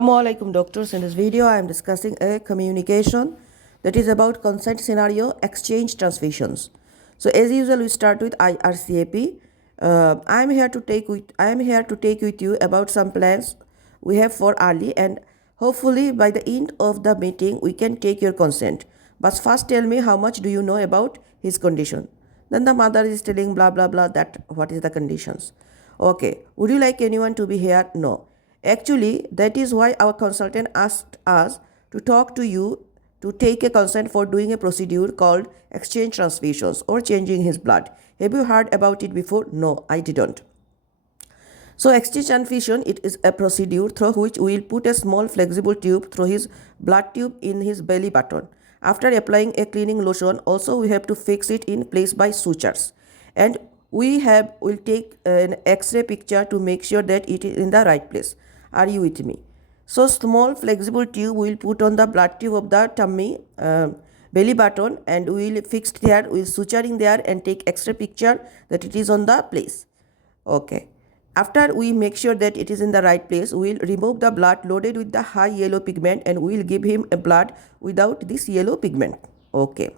Assalamualaikum doctors. In this video I am discussing a communication that is about consent scenario exchange transfusions. So as usual we start with IRCAP. I am here to take with you about some plans we have for early, and hopefully by the end of the meeting we can take your consent. But first tell me, how much do you know about his condition? Then the mother is telling blah blah blah that what is the conditions. Okay, would you like anyone to be here? No. Actually, that is why our consultant asked us to talk to you to take a consent for doing a procedure called exchange transfusions or changing his blood. Have you heard about it before? No, I didn't. So exchange transfusion, it is a procedure through which we will put a small flexible tube through his blood tube in his belly button. After applying a cleaning lotion, also we have to fix it in place by sutures. And will take an X-ray picture to make sure that it is in the right place. Are you with me? So small flexible tube we will put on the blood tube of the tummy belly button, and we will fix there, we will suturing there and take X-ray picture that it is on the place. Okay. After we make sure that it is in the right place, we will remove the blood loaded with the high yellow pigment and we will give him a blood without this yellow pigment. Okay.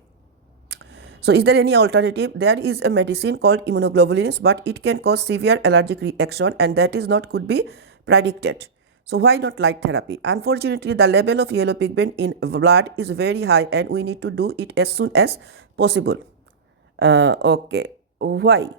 So is there any alternative? There is a medicine called immunoglobulins, but it can cause severe allergic reaction and that is not could be predicted. So why not light therapy? Unfortunately, the level of yellow pigment in blood is very high and we need to do it as soon as possible. Okay. Why?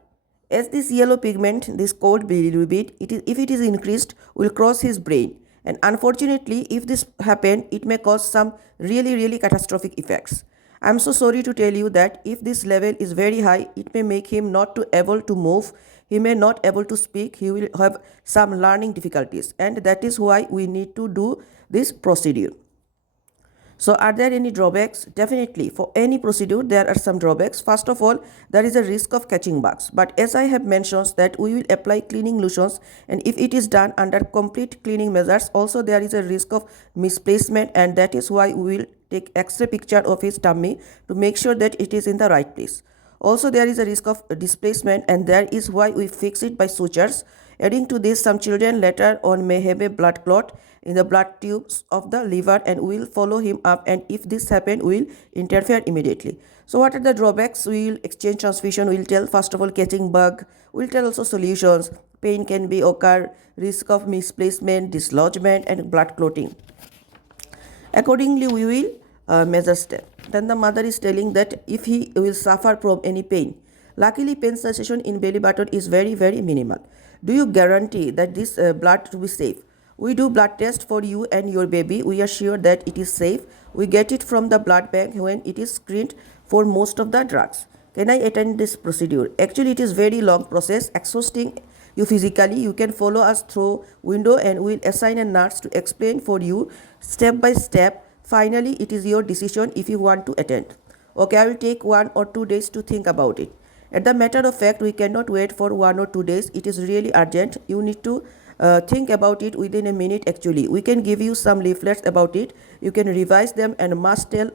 As this yellow pigment, this cold bilirubin, if it is increased, will cross his brain. And unfortunately, if this happen, it may cause some really catastrophic effects. I am so sorry to tell you that if this level is very high, it may make him not to able to move. He may not able to speak. He will have some learning difficulties, and that is why we need to do this procedure. So are there any drawbacks? Definitely, for any procedure there are some drawbacks. First of all, there is a risk of catching bugs. But as I have mentioned that we will apply cleaning lotions, and if it is done under complete cleaning measures, also there is a risk of misplacement, and that is why we will take X-ray picture of his tummy to make sure that it is in the right place. Also there is a risk of displacement, and that is why we fix it by sutures. Adding to this, some children later on may have a blood clot in the blood tubes of the liver, and we will follow him up, and if this happens we will interfere immediately. So what are the drawbacks? We will exchange transfusion, we will tell first of all catching bug, we will tell also solutions, pain can be occur, risk of misplacement, dislodgement and blood clotting. Accordingly we will measure step. Then the mother is telling that if he will suffer from any pain. Luckily pain cessation in belly button is very minimal. Do you guarantee that this blood to be safe? We do blood test for you and your baby. We are sure that it is safe. We get it from the blood bank when it is screened for most of the drugs. Can I attend this procedure? Actually, it is very long process, exhausting you physically. You can follow us through window and we will assign a nurse to explain for you step by step. Finally, it is your decision if you want to attend. Okay, I will take 1 or 2 days to think about it. At the matter of fact, we cannot wait for 1 or 2 days. It is really urgent. You need to think about it within a minute actually. We can give you some leaflets about it. You can revise them and must tell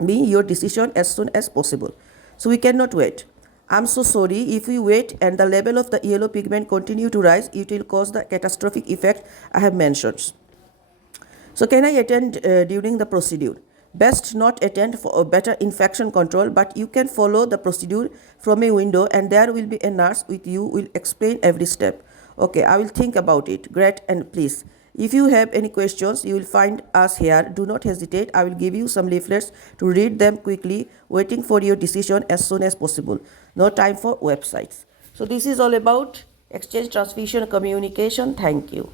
me your decision as soon as possible. So we cannot wait. I'm so sorry. If we wait and the level of the yellow pigment continue to rise, it will cause the catastrophic effect I have mentioned. So can I attend during the procedure? Best not attend for a better infection control, but you can follow the procedure from a window and there will be a nurse with you will explain every step. Okay, I will think about it. Great, and please, if you have any questions, you will find us here. Do not hesitate. I will give you some leaflets to read them quickly, waiting for your decision as soon as possible. No time for websites. So this is all about exchange transfusion communication. Thank you.